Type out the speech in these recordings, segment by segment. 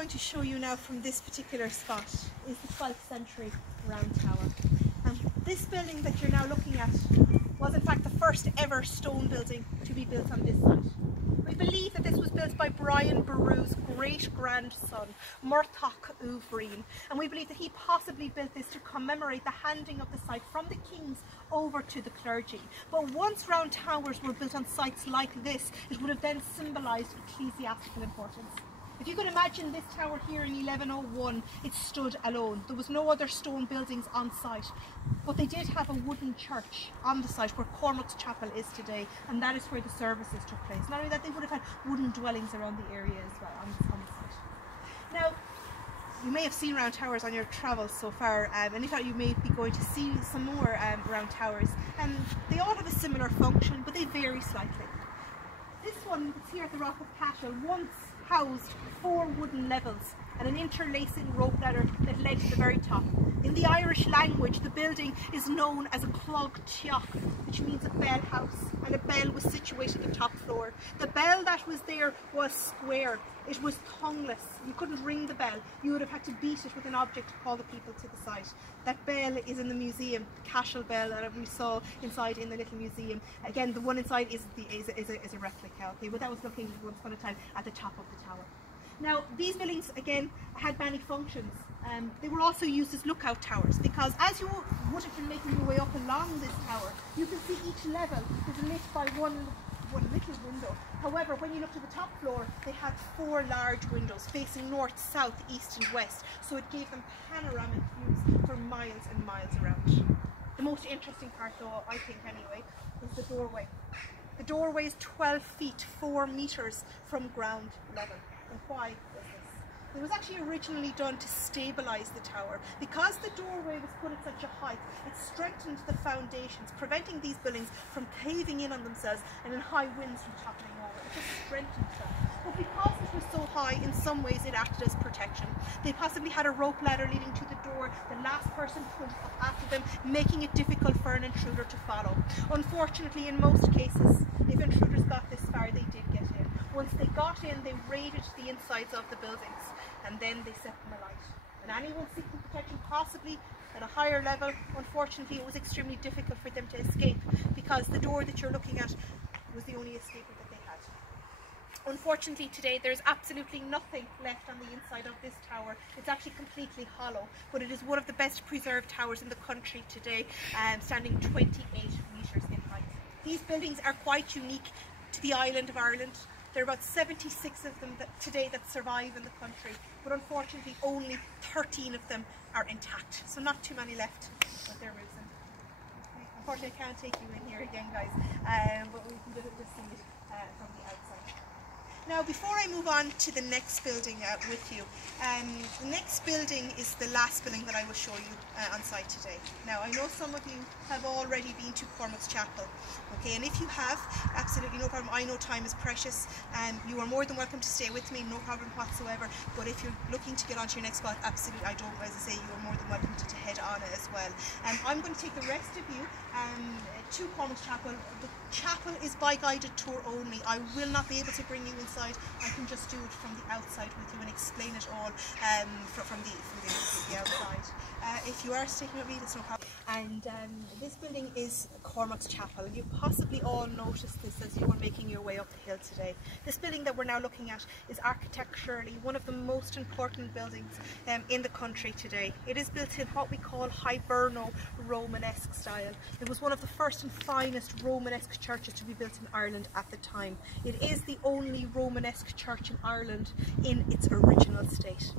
going to show you now from this particular spot is the 12th century round tower. This building that you're now looking at was in fact the first ever stone building to be built on this site. We believe that this was built by Brian Boru's great-grandson, Murtoch Uvreen, and we believe that he possibly built this to commemorate the handing of the site from the kings over to the clergy. But once round towers were built on sites like this, it would have then symbolised ecclesiastical importance. If you could imagine this tower here in 1101, it stood alone. There was no other stone buildings on site, but they did have a wooden church on the site where Cormac's Chapel is today, and that is where the services took place. Not only that, they would have had wooden dwellings around the area as well on the site. Now, you may have seen round towers on your travels so far, and if not, you may be going to see some more round towers, and they all have a similar function, but they vary slightly. This one that's here at the Rock of Cashel once housed 4 wooden levels and an interlacing rope ladder that led to the very top. In the Irish language, the building is known as a clog teach, which means a bell house, and a bell was situated on the top floor. The bell that was there was square. It was tongueless. You couldn't ring the bell. You would have had to beat it with an object to call the people to the site. That bell is in the museum, the Cashel bell that we saw inside in the little museum. Again, the one inside is a replica, okay, but that was located once upon a time at the top of the tower. Now, these buildings, again, had many functions. They were also used as lookout towers, because as you would have been making your way up along this tower, you can see each level is lit by one little window. However, when you look to the top floor, they had 4 large windows facing north, south, east and west, so it gave them panoramic views for miles and miles around. The most interesting part, though, I think anyway, is the doorway. The doorway is 12 feet 4 meters from ground level. And why was this? It was actually originally done to stabilise the tower. Because the doorway was put at such a height, it strengthened the foundations, preventing these buildings from caving in on themselves and in high winds from toppling over. It just strengthened them. But because it was so high, in some ways it acted as protection. They possibly had a rope ladder leading to the door. The last person pulled up after them, making it difficult for an intruder to follow. Unfortunately, in most cases, if intruders got this far, they did get in. Once they got in, they raided the insides of the buildings, and then they set them alight. And anyone seeking protection, possibly at a higher level, unfortunately it was extremely difficult for them to escape, because the door that you're looking at was the only escape that they had. Unfortunately today there's absolutely nothing left on the inside of this tower. It's actually completely hollow, but it is one of the best preserved towers in the country today, standing 28 metres in height. These buildings are quite unique to the island of Ireland. There are about 76 of them today that survive in the country, but unfortunately only 13 of them are intact. So not too many left, but they're risen. Unfortunately I can't take you in here again, guys, but we can just see it from the outside. Now, before I move on to the next building with you, the next building is the last building that I will show you on site today. Now, I know some of you have already been to Cormac's Chapel, okay, and if you have, absolutely no problem. I know time is precious, and you are more than welcome to stay with me, no problem whatsoever, but if you're looking to get onto your next spot, absolutely, I don't, as I say, you are more than welcome to head on it as well. I'm going to take the rest of you to Cormac's Chapel. The chapel is by guided tour only. I will not be able to bring you inside. I can just do it from the outside with you and explain it all from the outside. If you are sticking with me, that's no problem. And this building is Cormac's Chapel. You possibly all noticed this as you were making your way up the hill today. This building that we're now looking at is architecturally one of the most important buildings in the country today. It is built in what we call Hiberno Romanesque style. It was one of the first and finest Romanesque churches to be built in Ireland at the time. It is the only Romanesque church in Ireland in its original state.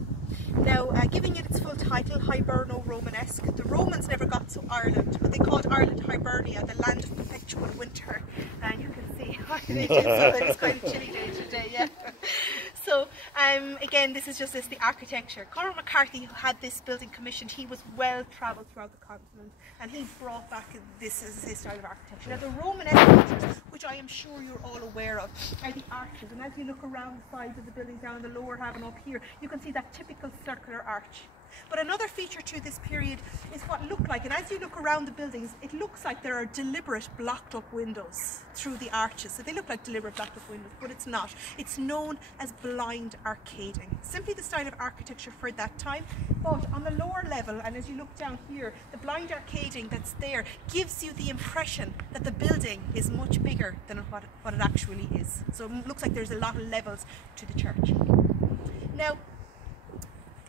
Now, giving it its full title, Hiberno Romanesque, the Romans never got to Ireland, but they called Ireland Hibernia, the land of perpetual winter, and you can see it's quite a chilly day today, yeah. So again, this is just the architecture. Conor McCarthy, who had this building commissioned, he was well travelled throughout the continent, and he brought back this as his style of architecture. Now, the Romanesque features, which I am sure you're all aware of, are the arches, and as you look around the sides of the building down in the lower half and up here, you can see that typical circular arch. But another feature to this period is what looked like, and as you look around the buildings, it looks like there are deliberate blocked up windows through the arches. So they look like deliberate blocked up windows, but it's not. It's known as blind arcading, simply the style of architecture for that time. But on the lower level, and as you look down here, the blind arcading that's there gives you the impression that the building is much bigger than what it actually is. So it looks like there's a lot of levels to the church. Now,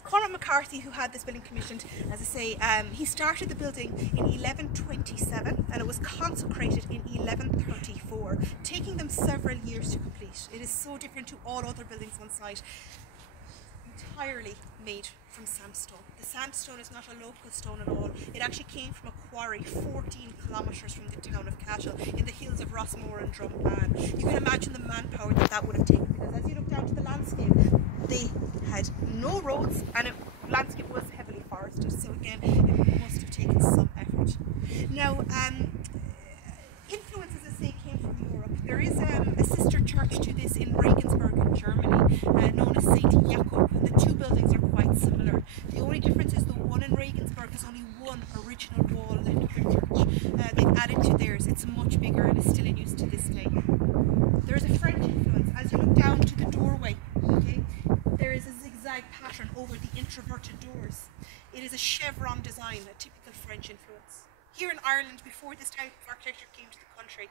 Cormac McCarthy, who had this building commissioned, as I say, he started the building in 1127 and it was consecrated in 1134, taking them several years to complete. It is so different to all other buildings on site. Entirely made from sandstone. The sandstone is not a local stone at all. It actually came from a quarry 14 kilometres from the town of Cashel in the hills of Rossmore and Drumban. You can imagine the manpower that would have taken, because as you look down to the landscape, they had no roads and the landscape was heavily forested, so again it must have taken some effort. Now influences, as I say, came from Europe. There is a sister church to this in Regensburg in Germany, known as St. Jakob. The two buildings are quite similar. The only difference is the one in Regensburg has only one original wall left of their church. They've added to theirs. It's much bigger and is still in use to this day. There is a French influence. As you look down to the doorway, okay, there is a zigzag pattern over the introverted doors. It is a chevron design, a typical French influence. Here in Ireland, before this type of architecture came to the country,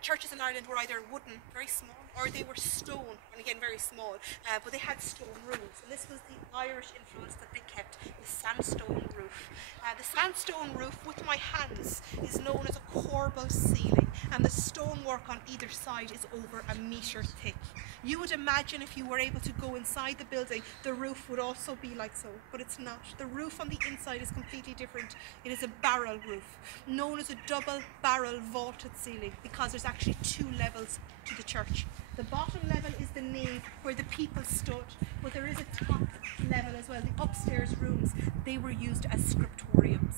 churches in Ireland were either wooden, very small, or they were stone, and again very small, but they had stone roofs, and this was the Irish influence that they kept, the sandstone roof. The sandstone roof, with my hands, is known as a corbel ceiling, and the stonework on either side is over a metre thick. You would imagine if you were able to go inside the building, the roof would also be like so, but it's not. The roof on the inside is completely different. It is a barrel roof, known as a double barrel vaulted ceiling, because there's actually two levels to the church. The bottom level is the nave where the people stood, but there is a top level as well. The upstairs rooms, they were used as scriptoriums.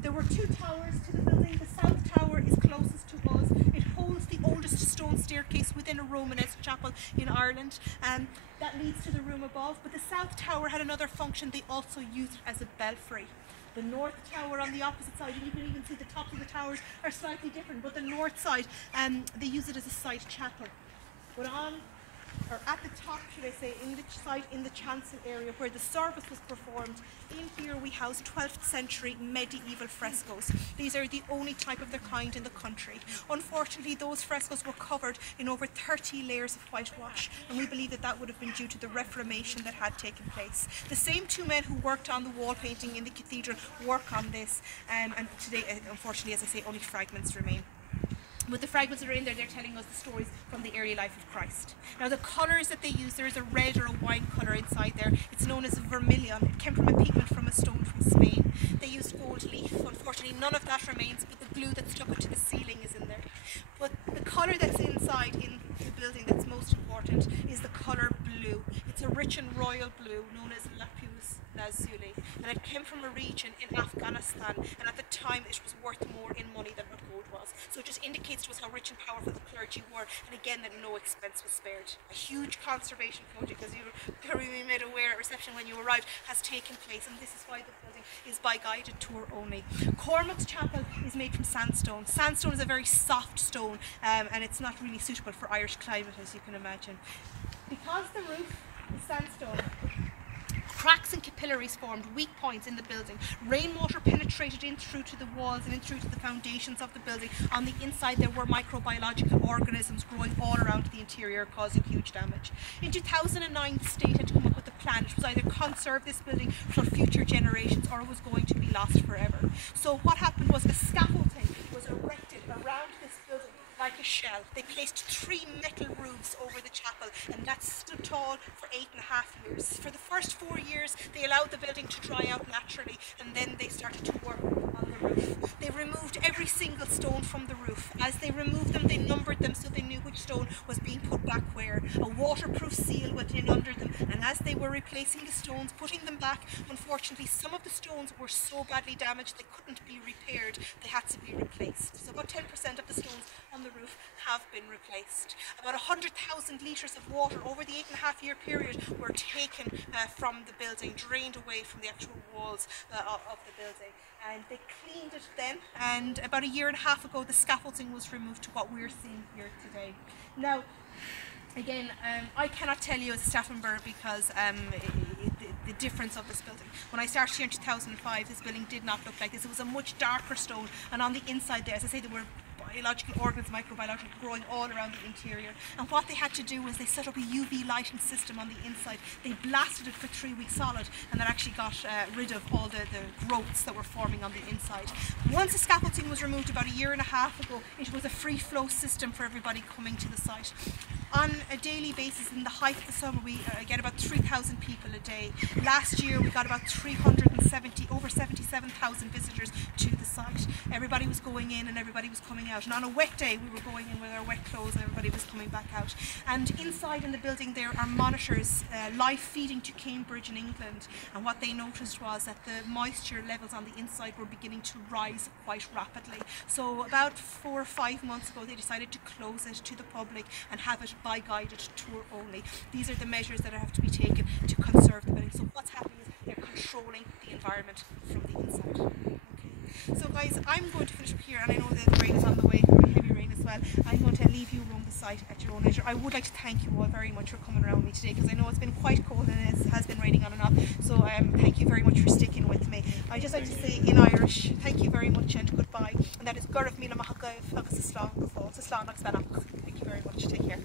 There were two towers to the building. The south tower is closest to us. It holds the oldest stone staircase within a Romanesque chapel in Ireland. That leads to the room above, but the south tower had another function. They also used it as a belfry. The north tower on the opposite side, and you can even see the tops of the towers are slightly different, but the north side, they use it as a side chapel. But on, or at the top, should I say, in the side, in the chancel area where the service was performed, in here we house 12th century medieval frescoes. These are the only type of their kind in the country. Unfortunately, those frescoes were covered in over 30 layers of whitewash, and we believe that that would have been due to the Reformation that had taken place. The same two men who worked on the wall painting in the cathedral work on this, and today, unfortunately, as I say, only fragments remain. But the fragments that are in there, they're telling us the stories from the early life of Christ. Now the colours that they use, there is a red or a wine colour inside there. It's known as vermilion. It came from a pigment from a stone from Spain. They used gold leaf. Unfortunately, none of that remains, but the glue that stuck it to the ceiling is in there. But the colour that's inside in the building that's most important is the colour blue. It's a rich and royal blue known as lapis lazuli, and it came from a region in Afghanistan, and at the time it was worth more in money than what gold was. So it just indicates to us how rich and powerful the clergy were, and again that no expense was spared. A huge conservation project, as you were probably made aware at reception when you arrived, has taken place, and this is why the building is by guided tour only. Cormac's chapel is made from sandstone. Sandstone is a very soft stone, and it's not really suitable for Irish climate, as you can imagine. Because the roof is sandstone, cracks and capillaries formed, weak points in the building. Rainwater penetrated in through to the walls and in through to the foundations of the building. On the inside there were microbiological organisms growing all around the interior, causing huge damage. In 2009 the state had to come up with a plan. It was either conserve this building for future generations or it was going to be lost forever. So what happened was a scaffolding was erected around this building like a shell. They placed 3 metal roofs over the chapel, and that stood tall for 8.5 years. For the first 4 years they allowed the building to dry out naturally, and then they started to work on the roof. They removed every every single stone from the roof. As they removed them, they numbered them so they knew which stone was being put back where. A waterproof seal went in under them, and as they were replacing the stones, putting them back, unfortunately some of the stones were so badly damaged they couldn't be repaired. They had to be replaced. So about 10% of the stones on the roof have been replaced. About 100,000 litres of water over the 8.5-year period were taken from the building, drained away from the actual walls of the building. And they cleaned it then, and about a year and a half ago the scaffolding was removed to what we're seeing here today. Now, again, I cannot tell you as a staff member because the difference of this building. When I started here in 2005, this building did not look like this. It was a much darker stone, and on the inside there, as I say, there were biological organisms, microbiological, growing all around the interior. And what they had to do was they set up a UV lighting system on the inside. They blasted it for 3 weeks solid, and that actually got rid of all the growths that were forming on the inside. Once the scaffolding was removed about a year and a half ago, it was a free flow system for everybody coming to the site. On a daily basis, in the height of the summer, we get about 3,000 people a day. Last year we got about over 77,000 visitors to the site. Everybody was going in and everybody was coming out. And on a wet day we were going in with our wet clothes and everybody was coming back out. And inside in the building there are monitors, live feeding to Cambridge in England. And what they noticed was that the moisture levels on the inside were beginning to rise quite rapidly. So about 4 or 5 months ago they decided to close it to the public and have it by guided tour only. These are the measures that have to be taken to conserve the building. So what's happening is they're controlling the environment from the inside. Okay. So guys, I'm going to finish up here, and I know that the rain is on the way, very heavy rain as well. I'm going to leave you roam the site at your own leisure. I would like to thank you all very much for coming around with me today, because I know it's been quite cold and it has been raining on and off. So thank you very much for sticking with me. I just like to say in Irish, thank you very much and goodbye. And that is Gurv Mila Mahagav agus Islam. Thank you very much. Take care.